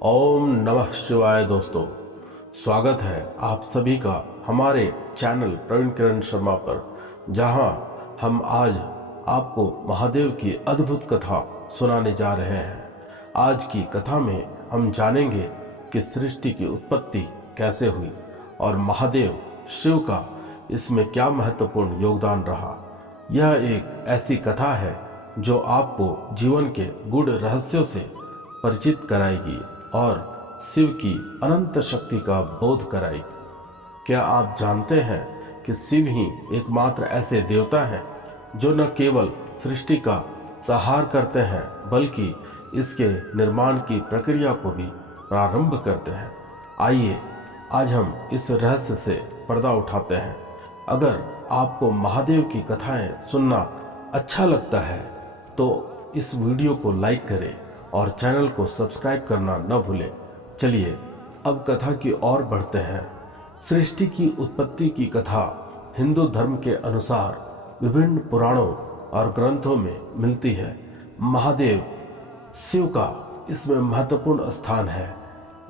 ओम नमः शिवाय। दोस्तों, स्वागत है आप सभी का हमारे चैनल प्रवीण किरण शर्मा पर, जहां हम आज आपको महादेव की अद्भुत कथा सुनाने जा रहे हैं। आज की कथा में हम जानेंगे कि सृष्टि की उत्पत्ति कैसे हुई और महादेव शिव का इसमें क्या महत्वपूर्ण योगदान रहा। यह एक ऐसी कथा है जो आपको जीवन के गूढ़ रहस्यों से परिचित कराएगी और शिव की अनंत शक्ति का बोध कराएगी। क्या आप जानते हैं कि शिव ही एकमात्र ऐसे देवता हैं जो न केवल सृष्टि का संहार करते हैं बल्कि इसके निर्माण की प्रक्रिया को भी प्रारंभ करते हैं। आइए आज हम इस रहस्य से पर्दा उठाते हैं। अगर आपको महादेव की कथाएं सुनना अच्छा लगता है तो इस वीडियो को लाइक करें और चैनल को सब्सक्राइब करना न भूलें। चलिए अब कथा की ओर बढ़ते हैं। सृष्टि की उत्पत्ति की कथा हिंदू धर्म के अनुसार विभिन्न पुराणों और ग्रंथों में मिलती है। महादेव शिव का इसमें महत्वपूर्ण स्थान है।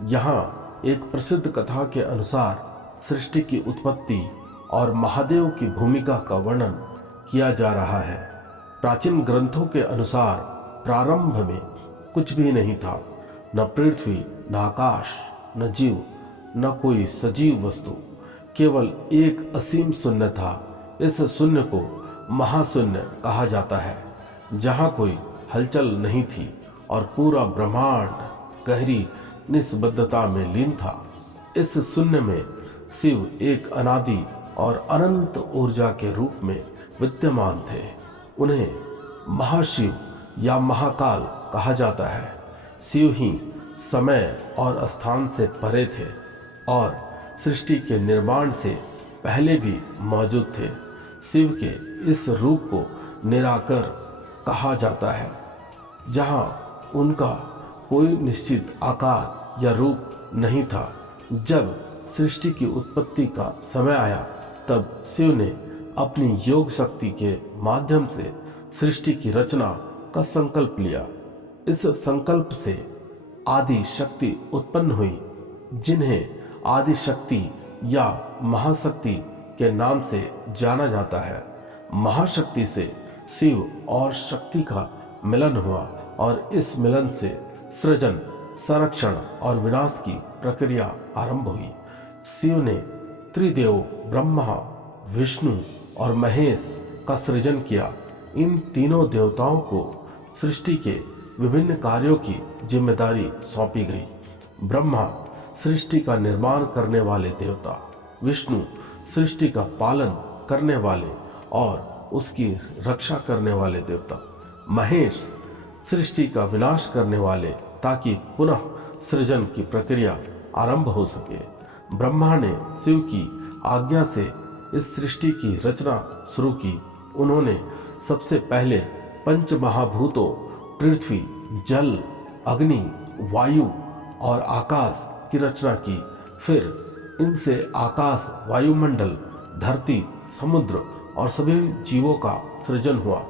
यहाँ एक प्रसिद्ध कथा के अनुसार सृष्टि की उत्पत्ति और महादेव की भूमिका का वर्णन किया जा रहा है। प्राचीन ग्रंथों के अनुसार प्रारंभ में कुछ भी नहीं था, न पृथ्वी, न आकाश, न जीव, न कोई सजीव वस्तु, केवल एक असीम शून्य था। इस शून्य को महाशून्य कहा जाता है, जहाँ कोई हलचल नहीं थी और पूरा ब्रह्मांड गहरी निस्तब्धता में लीन था। इस शून्य में शिव एक अनादि और अनंत ऊर्जा के रूप में विद्यमान थे। उन्हें महाशिव या महाकाल कहा जाता है। शिव ही समय और स्थान से परे थे और सृष्टि के निर्माण से पहले भी मौजूद थे। शिव के इस रूप को निराकर कहा जाता है, जहां उनका कोई निश्चित आकार या रूप नहीं था। जब सृष्टि की उत्पत्ति का समय आया तब शिव ने अपनी योग शक्ति के माध्यम से सृष्टि की रचना का संकल्प लिया। इस संकल्प से आदि शक्ति उत्पन्न हुई, जिन्हें आदि शक्ति या महाशक्ति के नाम से जाना जाता है। महाशक्ति से शिव और शक्ति का मिलन हुआ और इस मिलन से सृजन, संरक्षण और विनाश की प्रक्रिया आरंभ हुई। शिव ने त्रिदेव ब्रह्मा, विष्णु और महेश का सृजन किया। इन तीनों देवताओं को सृष्टि के विभिन्न कार्यों की जिम्मेदारी सौंपी गई। ब्रह्मा सृष्टि का निर्माण करने वाले देवता, विष्णु सृष्टि का पालन करने वाले और उसकी रक्षा करने वाले देवता, महेश सृष्टि का विनाश करने वाले ताकि पुनः सृजन की प्रक्रिया आरंभ हो सके। ब्रह्मा ने शिव की आज्ञा से इस सृष्टि की रचना शुरू की। उन्होंने सबसे पहले पंच महाभूतों पृथ्वी, जल, अग्नि, वायु और आकाश की रचना की। फिर इनसे आकाश, वायुमंडल, धरती, समुद्र और सभी जीवों का सृजन हुआ।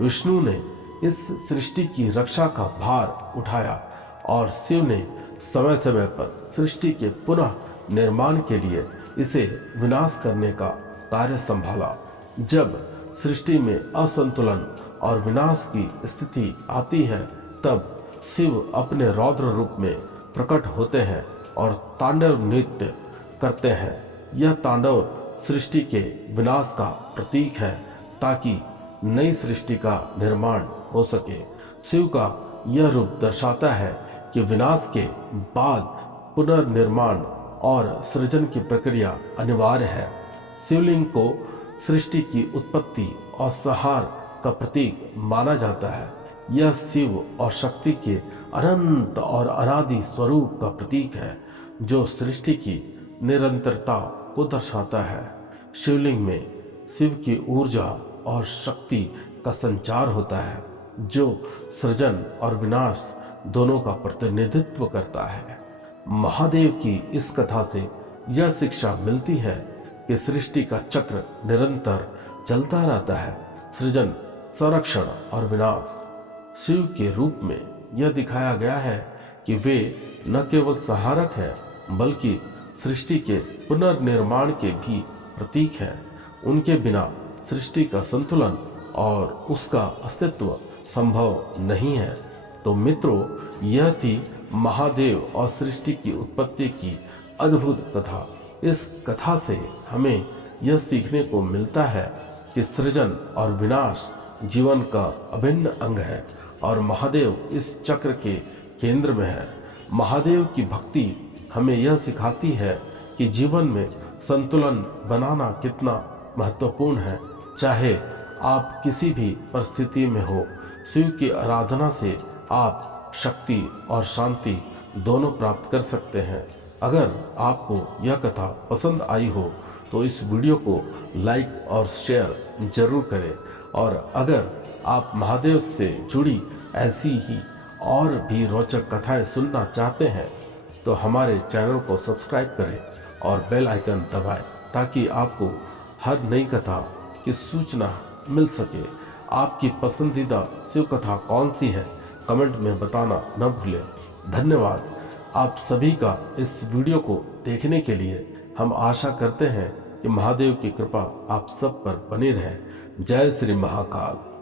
विष्णु ने इस सृष्टि की रक्षा का भार उठाया और शिव ने समय समय पर सृष्टि के पुनः निर्माण के लिए इसे विनाश करने का कार्य संभाला। जब सृष्टि में असंतुलन और विनाश की स्थिति आती है तब शिव अपने रौद्र रूप में प्रकट होते हैं और तांडव नृत्य करते हैं। यह तांडव सृष्टि के विनाश का प्रतीक है ताकि नई सृष्टि का निर्माण हो सके। शिव का यह रूप दर्शाता है कि विनाश के बाद पुनर्निर्माण और सृजन की प्रक्रिया अनिवार्य है। शिवलिंग को सृष्टि की उत्पत्ति और संहार का प्रतीक माना जाता है। यह शिव और शक्ति के अनंत और अनादि स्वरूप का प्रतीक है जो सृष्टि की निरंतरता को दर्शाता है। शिवलिंग में शिव की ऊर्जा और शक्ति का संचार होता है जो सृजन और विनाश दोनों का प्रतिनिधित्व करता है। महादेव की इस कथा से यह शिक्षा मिलती है कि सृष्टि का चक्र निरंतर चलता रहता है। सृजन, संरक्षण और विनाश। शिव के रूप में यह दिखाया गया है कि वे न केवल संहारक है बल्कि सृष्टि के पुनर्निर्माण के भी प्रतीक है। उनके बिना सृष्टि का संतुलन और उसका अस्तित्व संभव नहीं है। तो मित्रों, यह थी महादेव और सृष्टि की उत्पत्ति की अद्भुत कथा। इस कथा से हमें यह सीखने को मिलता है कि सृजन और विनाश जीवन का अभिन्न अंग है और महादेव इस चक्र के केंद्र में है। महादेव की भक्ति हमें यह सिखाती है कि जीवन में संतुलन बनाना कितना महत्वपूर्ण है। चाहे आप किसी भी परिस्थिति में हो, शिव की आराधना से आप शक्ति और शांति दोनों प्राप्त कर सकते हैं। अगर आपको यह कथा पसंद आई हो तो इस वीडियो को लाइक और शेयर जरूर करें। और अगर आप महादेव से जुड़ी ऐसी ही और भी रोचक कथाएं सुनना चाहते हैं तो हमारे चैनल को सब्सक्राइब करें और बेल आइकन दबाएं ताकि आपको हर नई कथा की सूचना मिल सके। आपकी पसंदीदा शिव कथा कौन सी है कमेंट में बताना न भूलें। धन्यवाद आप सभी का इस वीडियो को देखने के लिए। हम आशा करते हैं कि महादेव की कृपा आप सब पर बनी रहे। जय श्री महाकाल।